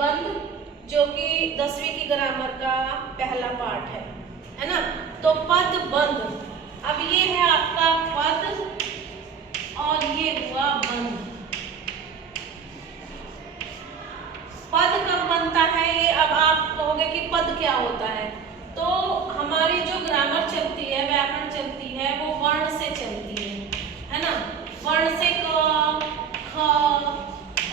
पदबंध, जो कि 10वीं की ग्रामर का पहला पार्ट है ना। तो पदबंध, अब ये है आपका पद और ये हुआ बंध। पद कब बनता है ये, अब आप कहोगे कि पद क्या होता है। तो हमारी जो ग्रामर चलती है, व्याकरण चलती है, वो वर्ण से चलती है ना। वर्ण से क, ख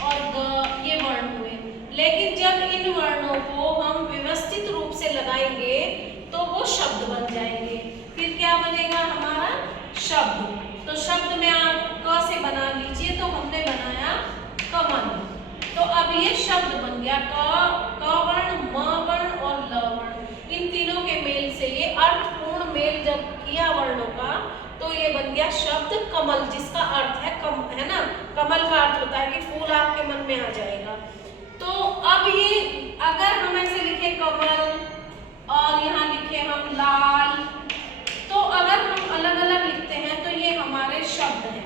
और ग ये वर्ण हुए। लेकिन जब इन वर्णों को हम व्यवस्थित रूप से लगाएंगे तो वो शब्द बन जाएंगे। फिर क्या बनेगा हमारा शब्द। तो शब्द में आप क से बना लीजिए, तो हमने बनाया कमल। तो अब ये शब्द बन गया क वर्ण, म वर्ण और ल वर्ण। इन तीनों के मेल से, ये अर्थपूर्ण मेल जब किया वर्णों का, तो ये बन गया शब्द कमल, जिसका अर्थ है है ना। कमल का अर्थ होता है कि फूल आपके मन में आ जाएगा। तो अब ये अगर हम ऐसे लिखे कमल और यहाँ लिखे हम लाल, तो अगर हम अलग अलग लिखते हैं तो ये हमारे शब्द हैं।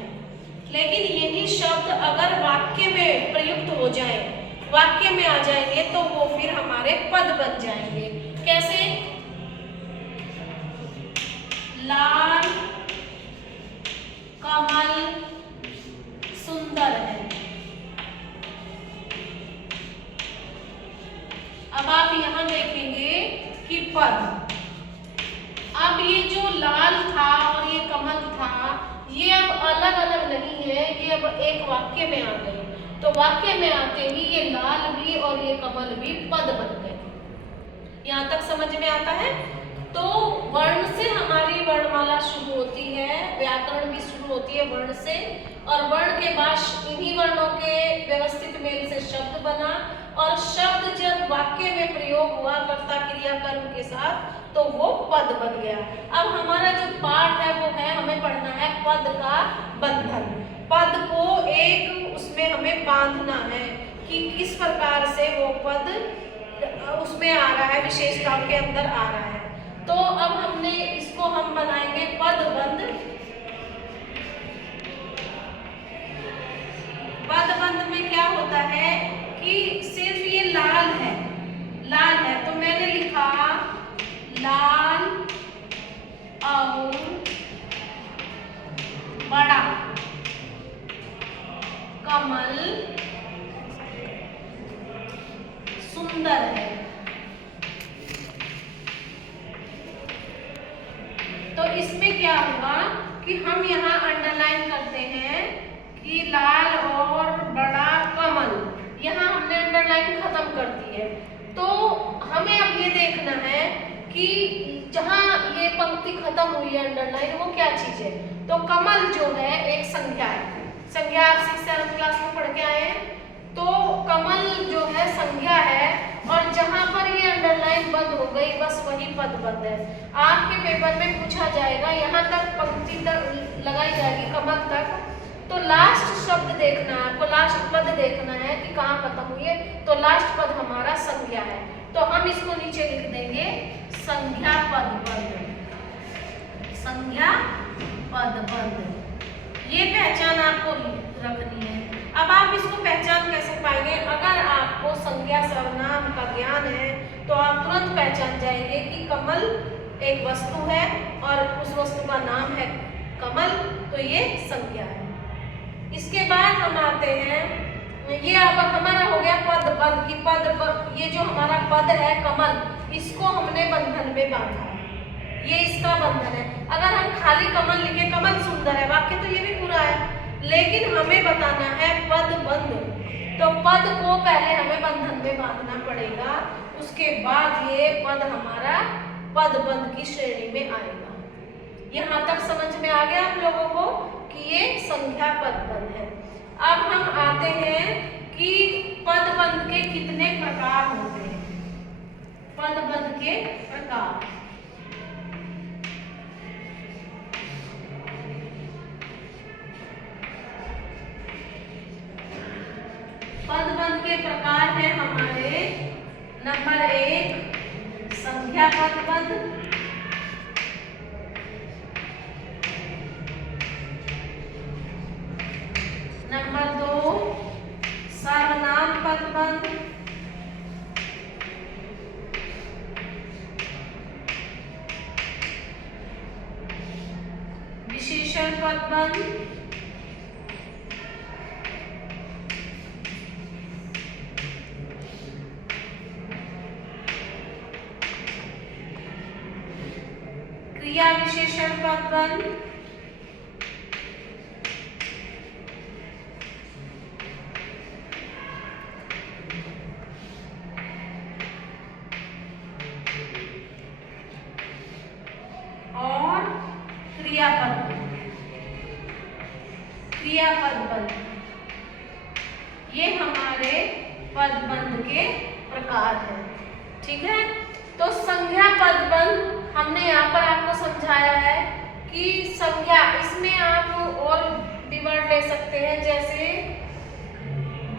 लेकिन यही शब्द अगर वाक्य में प्रयुक्त हो जाए, वाक्य में आ जाएंगे, तो वो फिर हमारे पद बन जाएंगे। कैसे? लाल कमल सुंदर है। अब आप यहां देखेंगे कि पद, अब ये जो लाल था और ये कमल था, ये अब अलग अलग नहीं है, ये अब एक वाक्य में आ गए। तो वाक्य में आते ही ये लाल भी और ये कमल भी पद बन गए। यहाँ तक समझ में आता है। तो वर्ण से हमारी वर्णमाला शुरू होती है, व्याकरण भी शुरू होती है वर्ण से, और वर्ण के बाद इन्हीं वर्णों के व्यवस्थित मेल से शब्द बना, और शब्द जब वाक्य में प्रयोग हुआ कर्ता क्रिया कर्म के साथ, तो वो पद बन गया। अब हमारा जो पाठ है वो है, हमें पढ़ना है पद का बंधन। पद को एक उसमें हमें बांधना है कि किस प्रकार से वो पद उसमें आ रहा है, विशेषताओं के अंदर आ रहा है। तो अब हमने इसको हम बनाएंगे पदबंध। पदबंध में क्या होता है कि सिर्फ ये लाल है, लाल है, तो मैंने लिखा लाल और बड़ा कमल सुंदर है। तो इसमें क्या हुआ कि हम यहाँ अंडरलाइन करते हैं कि लाल और बड़ा कमल, यहाँ हमने अंडरलाइन खत्म कर दी है। तो हमें अब ये देखना है कि जहाँ ये पंक्ति खत्म हुई है अंडरलाइन, वो क्या चीज है। तो कमल जो है एक संज्ञा है, संज्ञा आप 6th क्लास में पढ़ के आए हैं। तो कमल जो है संज्ञा है, और जहां पर ये अंडरलाइन बंद हो गई बस वही पद बंद है। आपके पेपर में पूछा जाएगा, यहाँ तक पंक्ति तक लगाई जाएगी कमल तक, तो लास्ट शब्द देखना है आपको, लास्ट पद देखना है कि कहाँ खत्म हुई है। तो लास्ट पद हमारा संज्ञा है, तो हम इसको नीचे लिख देंगे संज्ञा पद बंद, संज्ञा पद बंद। ये पहचान आपको रखनी है। अब आप इसको पहचान कैसे पाएंगे? अगर आपको संज्ञा सर्वनाम का ज्ञान है तो आप तुरंत पहचान जाएंगे कि कमल एक वस्तु है और उस वस्तु का नाम है कमल, तो ये संज्ञा है। इसके बाद हम आते हैं, ये अब हमारा हो गया पद बंध की पद, ये जो हमारा पद है कमल, इसको हमने बंधन में बांधा, ये इसका बंधन है। अगर हम खाली कमल लिखे, कमल सुंदर है, वाक्य तो ये भी पूरा है, लेकिन हमें बताना है पद बंध। तो पद को पहले हमें बंधन में बांधना पड़ेगा, उसके बाद ये पद हमारा पद बंध की श्रेणी में आएगा। यहाँ तक समझ में आ गया आप लोगों को कि ये संज्ञा पद बंध है। अब हम आते हैं कि पद बंध के कितने प्रकार होते हैं। पद बंध के प्रकार, पदबंध के प्रकार हैं हमारे, नंबर 1 संज्ञा पदबंध, नंबर 2 सर्वनाम पदबंध, बंद, क्रिया विशेषण पद बंद, और क्रियापद बंद। ये हमारे पदबंध के प्रकार है। ठीक है, तो संज्ञा पदबंध हमने यहाँ पर आपको समझाया है कि संज्ञा, इसमें आप और भी वर्ड ले सकते हैं, जैसे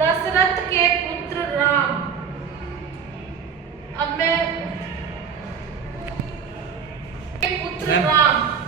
दशरथ के पुत्र राम। अब मैं पुत्र राम